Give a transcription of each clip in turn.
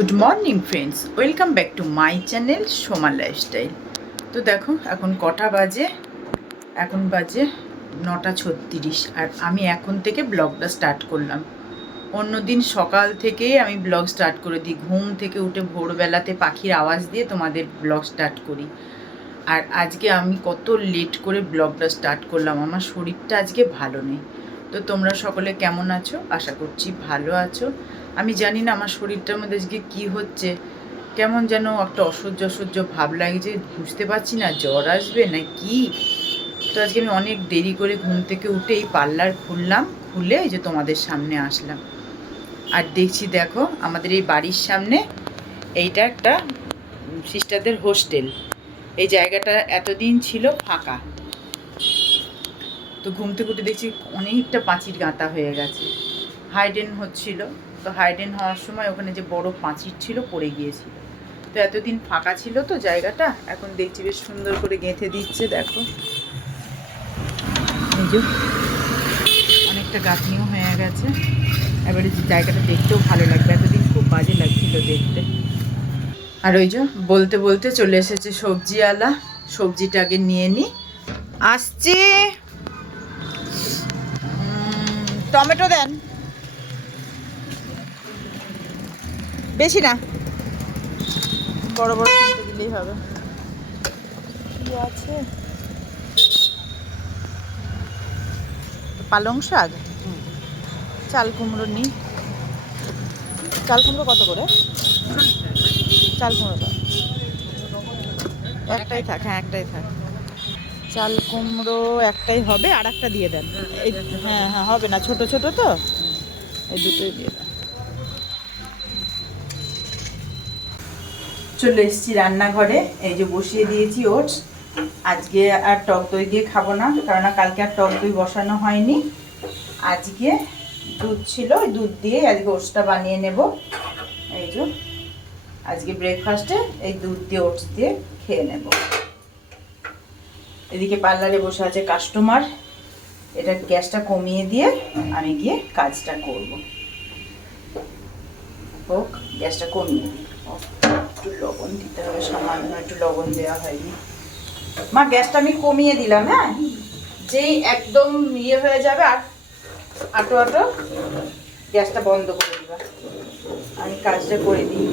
Good morning friends, welcome back to my channel Soma lifestyle. তো দেখো এখন কটা বাজে, এখন বাজে 9:36 আর আমি এখন থেকে ব্লগটা স্টার্ট করলাম। অন্যদিন সকাল থেকেই আমি ব্লগ স্টার্ট করে দিই, ঘুম থেকে উঠে ভোরবেলাতে পাখির আওয়াজ দিয়ে তোমাদের ব্লগ স্টার্ট করি। আর আজকে আমি কত লেট করে ব্লগটা স্টার্ট করলাম, আমার শরীরটা আজকে ভালো নেই। তো তোমরা সকলে কেমন আছো? আশা করছি ভালো আছো। আমি জানি না আমার শরীরটার মধ্যে আজকে কী হচ্ছে, কেমন যেন একটা অসহ্য অসহ্য ভাব লাগছে, বুঝতে পারছি না জ্বর আসবে না কি। তো আজকে আমি অনেক দেরি করে ঘুম থেকে উঠে এই পার্লার খুললাম, খুলে এই যে তোমাদের সামনে আসলাম। আর দেখছি দেখো আমাদের এই বাড়ির সামনে এইটা একটা সিস্টারদের হোস্টেল। এই জায়গাটা এতদিন ছিল ফাঁকা, তো ঘুম থেকে উঠে দেখছি অনেকটা পাঁচির গাঁথা হয়ে গেছে, হাইডেন হচ্ছিল। তো হাইডেন হওয়ার সময় ওখানে যে বড় পাঁচির ছিল পড়ে গিয়েছিল। তো এতদিন ফাঁকা ছিল তো জায়গাটা, এখন দেখছি বেশ সুন্দর করে গেঁথে দিচ্ছে। দেখো এই যে অনেকটা গাঁথনিও হয়ে গেছে, এবারে যে জায়গাটা দেখতেও ভালো লাগবে, এতদিন খুব বাজে লাগছিল দেখতে। আর ওই যে বলতে বলতে চলে এসেছে সবজিওয়ালা, সবজিটা আগে নিয়ে নিই। আসছি, টমেটো দেন, বেশি না, বড় বড় কিনতে দিলেই হবে। কি আছে? পালং শাক, চাল কুমড়ো নিই। চাল কুমড়ো কত করে? চাল কুমড়ো একটাই থাক, হ্যাঁ একটাই থাক। চাল কুমড়ো একটাই হবে, আর একটা দিয়ে দেন। এই হ্যাঁ হ্যাঁ হবে না, ছোট ছোট তো, এই দুটোই দিয়ে দেন। চলে এসেছি রান্নাঘরে, এই যে বসিয়ে দিয়েছি ওটস। আজকে আর টক দই দিয়ে খাবো না, কারণ কালকে আর টক দই বসানো হয়নি। আজকে দুধ ছিল, ওই দুধ দিয়ে আজকে ওটসটা বানিয়ে নেব। এই যে আজকে ব্রেকফাস্টে এই দুধ দিয়ে ওটস দিয়ে খেয়ে নেব। এদিকে পার্লারে বসে আছে কাস্টমার, এটা গ্যাসটা কমিয়ে দিয়ে আমি গিয়ে কাজটা করব। হোক, গ্যাসটা কমিয়ে দিই। একটু লবণ দিতে হবে, সামান্য একটু লবণ দেওয়া হয়নি। মা গ্যাসটা আমি কমিয়ে দিলাম, হ্যাঁ যেই একদম ইয়ে হয়ে যাবে আর আটো আটো গ্যাসটা বন্ধ করে দিবা, আমি কাজটা করে দিই।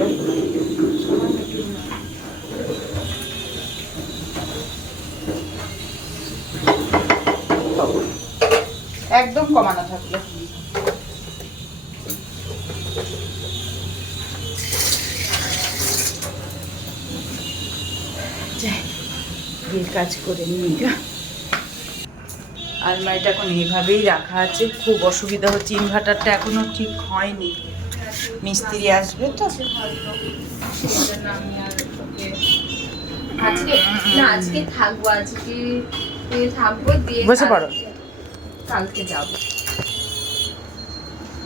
একদম কমানো থাকলো। কাজ করে নিই গা। আলমারিটা এখন এইভাবেই রাখা আছে, খুব অসুবিধা হচ্ছে, ইনভার্টারটা এখনো ঠিক হয়নি, মিস্ত্রি আসবে তো। আজকে থাকবো দিয়ে বসে পড়ো। কালকে যাব।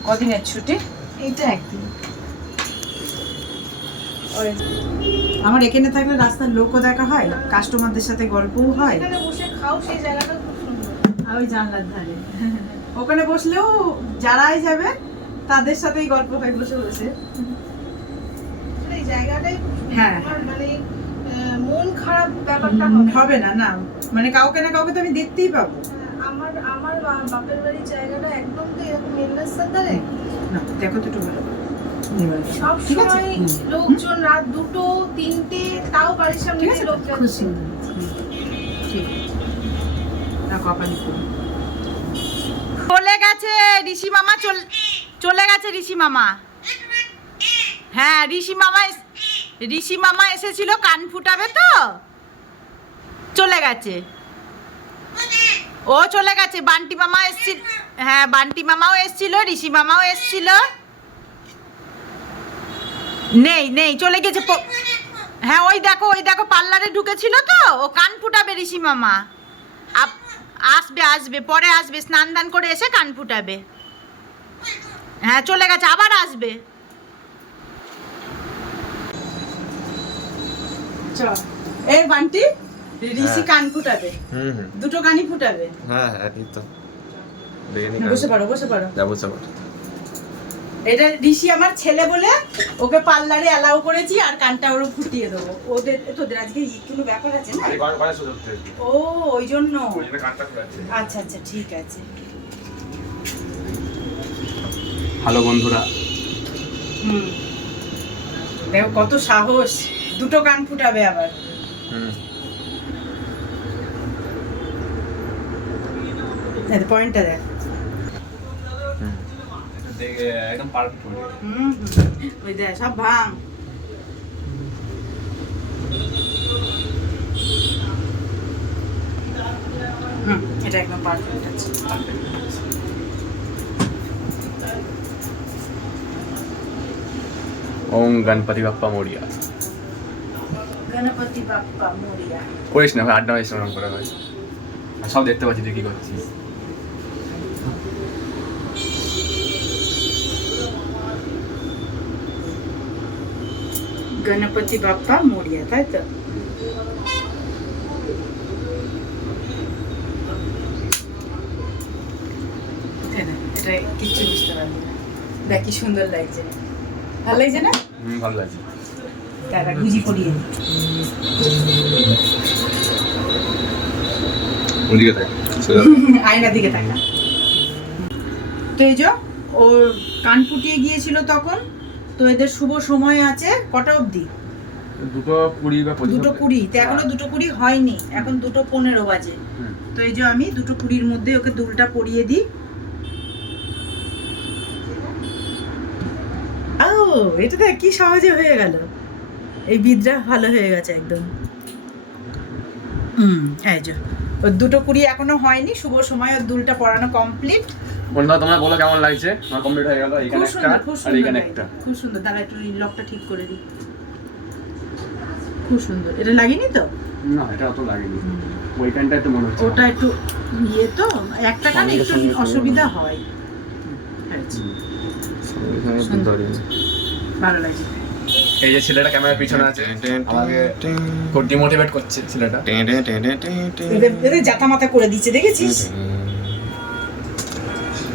কদিনের ছুটি? এটা একদিন। আমার এখানে থাকলে রাস্তার লোকও দেখা হয়, কাস্টমারদের সাথে গল্পও হয়। এখানে বসে খাও, সেই জায়গাটা খুব সুন্দর। আর ওই জানলার ধারে ওখানে বসলেও যারাই যাবে তাদের সাথেই গল্প হয় বসে বসে। এই জায়গাটাই খুব সুন্দর। হ্যাঁ। মানে মন খারাপ ব্যাপারটা হবে না, না মানে কাউকে না কাউকে তো আমি দেখতেই পাবো। আমার বাপের বাড়ির জায়গাটা একদম তো এরকম মেন রাস্তার ধারে। না দেখো তো একটু ভালো করে। সব ঠিক আছে? সময় লোকজন রাত 2টো 3টে তাও বাড়ির সামনে ঠিক আছে, লোক খুব যাচ্ছে। সুন্দর। ঠিক আছে, না কপালি করুন। চলে গেছে ঋষি মামা, চলে গেছে ঋষি মামা। হ্যাঁ ঋষি মামা এসেছিল কান ফুটাবে, তো চলে গেছে। ও চলে গেছে, বান্টি মামা এসেছিল। হ্যাঁ বান্টি মামাও এসেছিল, ঋষি মামাও এসেছিল। নেই নেই চলে গেছে। হ্যাঁ ওই দেখো পার্লারে ঢুকেছিল তো, ও কান ফুটাবে ঋষি মামা। আসবে পরে আসবে, স্নান দান করে এসে কান ফুটাবে। হ্যাঁ চলে গেছে, আবার আসবে। এই বান্টি ঋষি কান ফুটাবে, দুটো কানই ফুটাবে। হ্যাঁ হ্যাঁ এই তো দেখে নি। বসে পড়ো, বসে পড়ো। যাবো সবার। এটা ঋষি আমার ছেলে বলে ওকে পার্লারে অ্যালাউ করেছি, আর কানটা ওরও ফুটিয়ে দেবো। তোদের আজকে কোনো ব্যাপার আছে না? ও ওই জন্য। আচ্ছা আচ্ছা ঠিক আছে। হ্যালো বন্ধুরা। দেখো কত সাহস, দুটো কান ফুটাবে আবার। পয়েন্টটা দেখ। একদম পারফেক্ট। ওই দেখ সব ভাঙ। এটা একদম পারফেক্ট আছে। ওম গণপতি বাপ্পা মোরিয়া। গণপতি বাপ্পা মোরিয়া। করিস না ভাই, আড্ডা হয়েছে ওরকম করে ভাই। সব দেখতে পাচ্ছি তুই কি করছিস। গণপতি বাপ্পা মোরিয়া, তাই তো? এটা কিচ্ছু বুঝতে পারবি না। দেখ কি সুন্দর লাগছে, ভালো লাগছে না? ভালো লাগছে। দাদা গুজি পরিয়ে ওদিকে দেখ, আয়নার দিকে তাকা। তো এই যে ওর কান ফুটিয়ে গিয়েছিল তখন, তো এদের শুভ সময় আছে কটা অবধি? 2:20 বা 25। 2:20। তো এখনো 2:20 হয়নি, এখন 2:15 বাজে। তো এই যে আমি 2:20 মধ্যে ওকে দুলটা পরিয়ে দিই। ও এটা দেখ কি সহজে হয়ে গেল, এই বিদ্রা ভালো হয়ে গেছে একদম। হ্যাঁ যে ওর 2:20 এখনো হয়নি, শুভ সময় ওর দুলটা পরানো কমপ্লিট। বন্ধুরা তোমরা বলো কেমন লাগছে? আমার কমপ্লিট হয়ে গেল। এখানে একটা আর এখানে একটা। খুব সুন্দর। দাঁড়া একটু লকটা ঠিক করে দিই। খুব সুন্দর। এটা লাগেনি তো? না এটা অত লাগেনি। ওইখানটা একটু মনে হচ্ছে ওটা একটু ইয়ে তো একটা কান একটু অসুবিধা হয়। ভালো লাগছে। এই যে ছেলেটা ক্যামেরার পিছনে আছে, আমাকে খুব ডিমোটিভেট করছে ছেলেটা। এদের জাতা মাথা করে দিচ্ছে, দেখেছিস?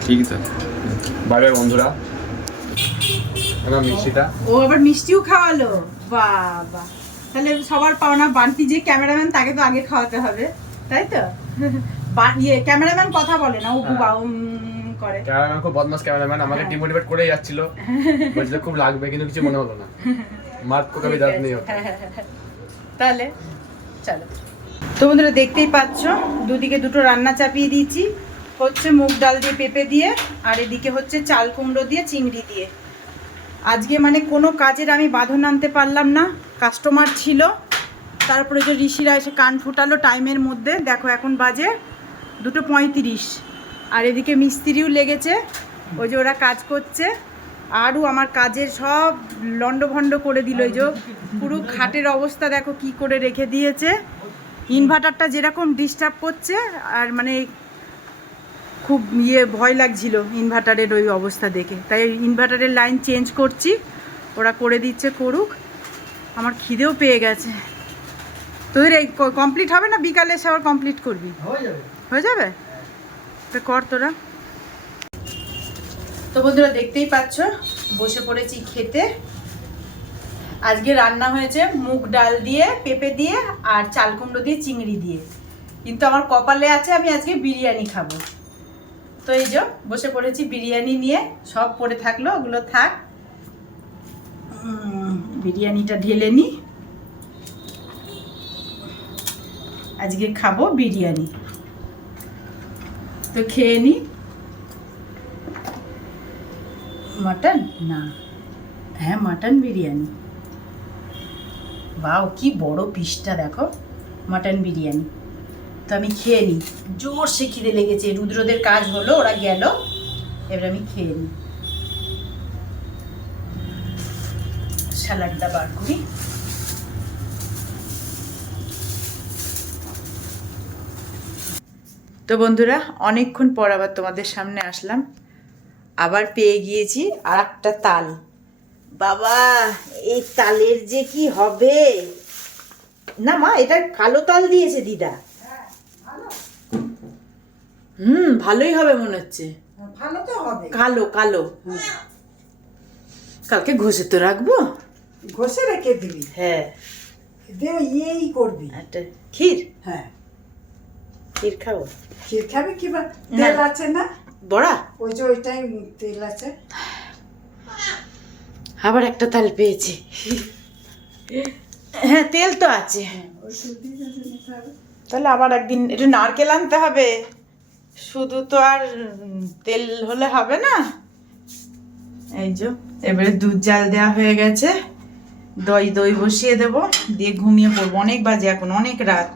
ঠিক আছে। বাই বাই বন্ধুরা। এবার মিষ্টিটা ও আবার মিষ্টিও খাওয়ালো। বাবা, তাহলে সবার পাওনা বান্টি যে ক্যামেরাম্যান, তাকে তো আগে খাওয়াতে হবে, তাই তো? ক্যামেরাম্যান কথা বলে না, ও করে। ক্যামেরাম্যান খুব বদমাস ক্যামেরাম্যান, আমাকে ডিমোটিভেট করেই যাচ্ছিল। বলছিল খুব লাগবে, কিন্তু কিছু মনে হলো না। মার্ক কো কবি দর্দ নেই হোতা। তাহলে চলো। তো বন্ধুরা দেখতেই পাচ্ছ, দুদিকে দুটো রান্না চাপিয়ে দিয়েছি। হচ্ছে মুগ ডাল দিয়ে পেঁপে দিয়ে, আর এদিকে হচ্ছে চাল কুমড়ো দিয়ে চিংড়ি দিয়ে। আজকে মানে কোনো কাজের আমি বাঁধন আনতে পারলাম না, কাস্টমার ছিল। তারপরে যে ঋষিরা এসে কান ফুটালো টাইমের মধ্যে। দেখো এখন বাজে 2:35, আর এদিকে মিস্ত্রিও লেগেছে, ওই যে ওরা কাজ করছে। আরও আমার কাজের সব লন্ডভন্ড করে দিল। এই যে পুরো খাটের অবস্থা দেখো কি করে রেখে দিয়েছে। ইনভার্টারটা যেরকম ডিস্টার্ব করছে, আর মানে খুব ভয় লাগছিল ইনভার্টারের ওই অবস্থা দেখে। তাই ইনভার্টারের লাইন চেঞ্জ করছি, ওরা করে দিচ্ছে, করুক। আমার খিদেও পেয়ে গেছে। তোদের এই কমপ্লিট হবে না? বিকালে এসে আবার কমপ্লিট করবি? হয়ে যাবে তো কর তোরা। তো বন্ধুরা দেখতেই পাচ্ছ, বসে পড়েছি খেতে। আজকে রান্না হয়েছে মুগ ডাল দিয়ে, পেঁপে দিয়ে, আর চাল কুমড়ো দিয়ে, চিংড়ি দিয়ে। কিন্তু আমার কপালে আছে আমি আজকে বিরিয়ানি খাবো। তো এই যে বসে পড়েছি বিরিয়ানি নিয়ে। সব পড়ে থাকলো, ওগুলো থাক। বিরিয়ানিটা ঢেলে নি, আজকে খাবো বিরিয়ানি। তো খেয়ে নি। মাটন না, হ্যাঁ মাটন বিরিয়ানি। বাও কি বড় পিসটা দেখো, মাটন বিরিয়ানি। তো আমি খেয়ে নিই, জোরসে খিদে লেগেছে। রুদ্রদের কাজ হলো, ওরা গেল, এবার আমি খেয়ে নিই। স্যালাডটা বার করি। তো বন্ধুরা অনেকক্ষণ পর আবার তোমাদের সামনে আসলাম। আবার পেয়ে গিয়েছি আর একটা তাল। বাবা এই তালের যে কি হবে না মা, এটা কালো তাল দিয়েছে দিদা। ভালোই হবে মনে হচ্ছে। ভালো তো হবে। কালো কালো কালকে ঘষে তো রাখবো। ঘষে রেখে দিবি, হ্যাঁ, দিয়ে ইয়েই করবি। একটা ক্ষীর, হ্যাঁ, ক্ষীর খাবো। ক্ষীর খাবি কিবা তেল আছে না? বড়া, ওই যে ওইটাই তেল আছে। আবার একটা তাল পেয়েছি। হ্যাঁ, তেল তো আছে। ওই তেল দিয়ে ভেজে নিতে হবে। তাহলে আবার একদিন একটু নারকেল আনতে হবে, শুধু তো আর তেল হলে হবে না। এই যে এবারে দুধ জাল দেওয়া হয়ে গেছে, দই বসিয়ে দেব, দিয়ে ঘুমিয়ে পড়বো। অনেক বাজে এখন, অনেক রাত,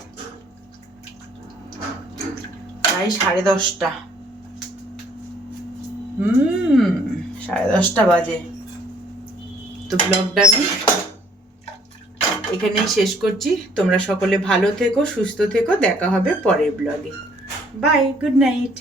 প্রায় 10:30। 10:30 বাজে। তো ব্লগটা আমি এখানেই শেষ করছি। তোমরা সকলে ভালো থেকো, সুস্থ থেকো, দেখা হবে পরের ব্লগে। Bye, good night.